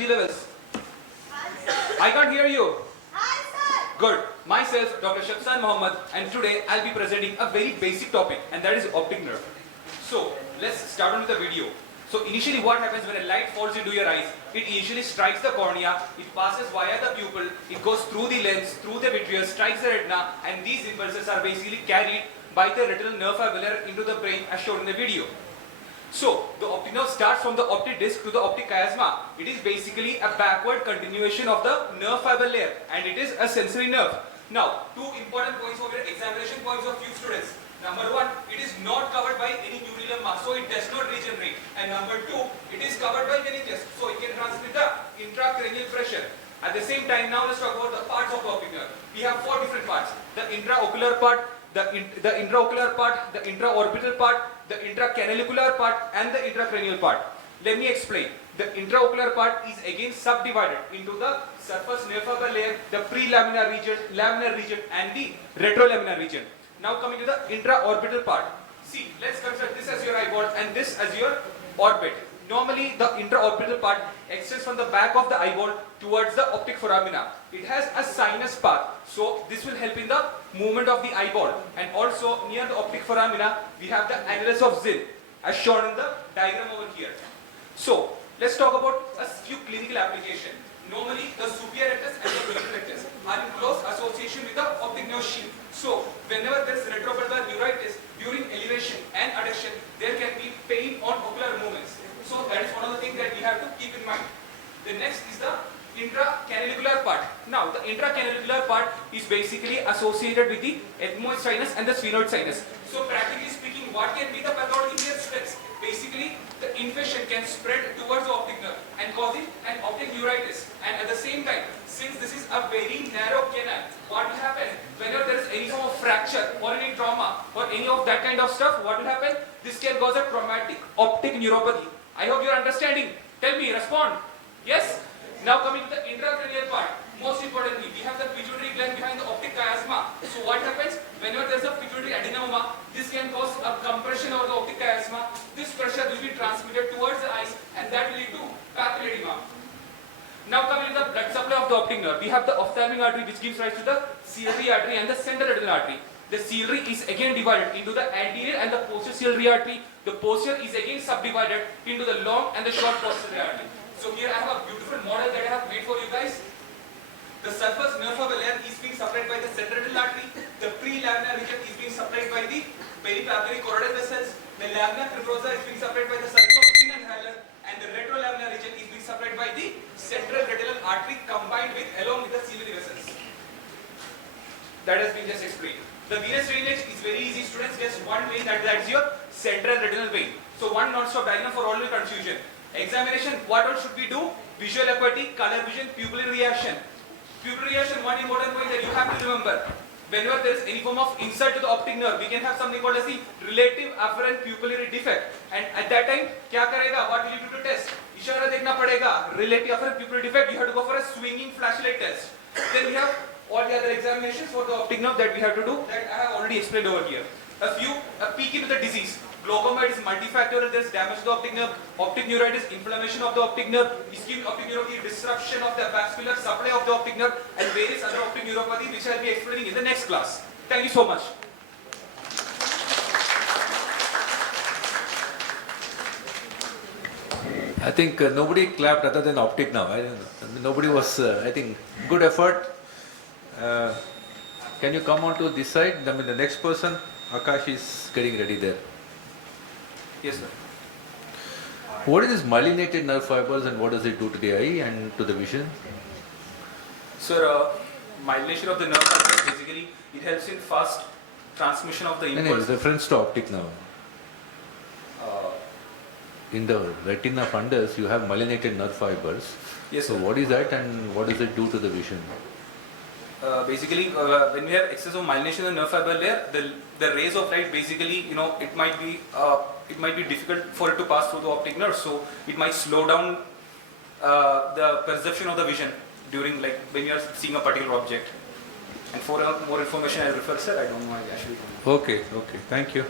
energy levels? I can't hear you. Good. Myself, Dr. Shebsan Mohammed, and today I'll be presenting a very basic topic, and that is optic nerve. So, let's start on with the video. So, initially what happens when a light falls into your eyes? It initially strikes the cornea, it passes via the pupil, it goes through the lens, through the vitreous, strikes the retina, and these impulses are basically carried by the retinal nerve fiber layer into the brain as shown in the video. So, the optic nerve starts from the optic disc to the optic chiasma. It is basically a backward continuation of the nerve fiber layer, and it is a sensory nerve. Now, two important points for your examination points of few students. Number one, it is not covered by any neuronal mass, so it does not regenerate. And number two, it is covered by meninges, so it can transmit the intracranial pressure. At the same time, now let's talk about the parts of the optic nerve. We have four different parts: the intraocular part, the intraocular part, the intraorbital part, the intracanaliculaar part, and the intracranial part. Let me explain. The intraocular part is again subdivided into the surface nerve fiber layer, the prelaminar region, laminar region, and the retrolaminar region. Now coming to the intraorbital part. See, let's consider this as your eyeball and this as your orbit. Normally, the intraorbital part extends from the back of the eyeball towards the optic foramina. It has a sinus path, so this will help in the movement of the eyeball. And also near the optic foramina, we have the annulus of Zinn, as shown in the diagram over here. So, let's talk about a few clinical applications. Normally, the superior rectus and the middle rectus are in close association with the optic nerve sheath. So, whenever there is retrobulbar neuritis during elevation and adduction, there can be pain on ocular movements. So, that is one of the things that we have to keep in mind. The next is the intracanalicular part. Now, the intracanalicular part is basically associated with the ethmoid sinus and the sphenoid sinus. So, practically speaking, what can be the pathology here, students? Basically, the infection can spread towards the optic nerve and causing an optic neuritis. And at the same time, since this is a very narrow canal, what will happen whenever there is any form of fracture or any trauma or any of that kind of stuff? What will happen? This can cause a traumatic optic neuropathy. I hope you are understanding. Tell me, respond. Yes? Now coming to the intracranial part. Most importantly, we have the pituitary gland behind the optic chiasma. So what happens whenever there is a pituitary adenoma? This can cause a compression over the optic chiasma. This pressure will be transmitted towards the eyes, and that will lead to papilledema. Now coming to the blood supply of the optic nerve, we have the ophthalmic artery, which gives rise to the ciliary artery and the central retinal artery. The ciliary is again divided into the anterior and the posterior ciliary artery. The posterior is again subdivided into the long and the short posterior artery. So here I have a beautiful model that I have made for you guys. The surface nerve fiber layer is being supplied by the central retinal artery. The prelaminar region is being supplied by the peripapillary choroidal vessels. The lamina cribrosa is being supplied by the circle of Zinn and Haller, and the retrolaminar region is being supplied by the central retinal artery combined with along with the ciliary vessels. That has been just explained. The venous drainage is very easy, students. Just one vein, that's your central retinal vein. So one non-stop diagram for all your confusion. Examination, what all should we do? Visual acuity, color vision, pupillary reaction. Pupillary reaction, one important point that you have to remember. Whenever there is any form of insult to the optic nerve, we can have something called as the relative afferent pupillary defect. And at that time, क्या करेगा? What will you do to test? इशारा देखना पड़ेगा. Relative afferent pupillary defect, you have to go for a swinging flashlight test. Then we have all the other examinations for the optic nerve that we have to do that I have already explained over here. A peek into the disease. Glaucoma is multifactorial. There is damage to the optic nerve, optic neuritis, inflammation of the optic nerve, ischemic optic neuropathy, disruption of the vascular supply of the optic nerve, and various other optic neuropathy which I will be explaining in the next class. Thank you so much. I think nobody clapped other than optic now. Nobody was, I think, good effort. Can you come on to this side? I mean, the next person, Akash, is getting ready there. Yes, sir. What is this myelinated nerve fibers and what does it do to the eye and to the vision? Sir, myelination of the nerve fibers, basically, it helps in fast transmission of the impulse. Reference to optic now. In the retina fundus, you have myelinated nerve fibers. Yes, so sir. what is that and what does it do to the vision? Basically, when we have excess of myelination in the nerve fiber layer, the rays of light basically, it might be difficult for it to pass through the optic nerve, so it might slow down the perception of the vision during, like, when you are seeing a particular object. And for more information, I refer, sir. I don't know. I actually don't know. Okay. Thank you.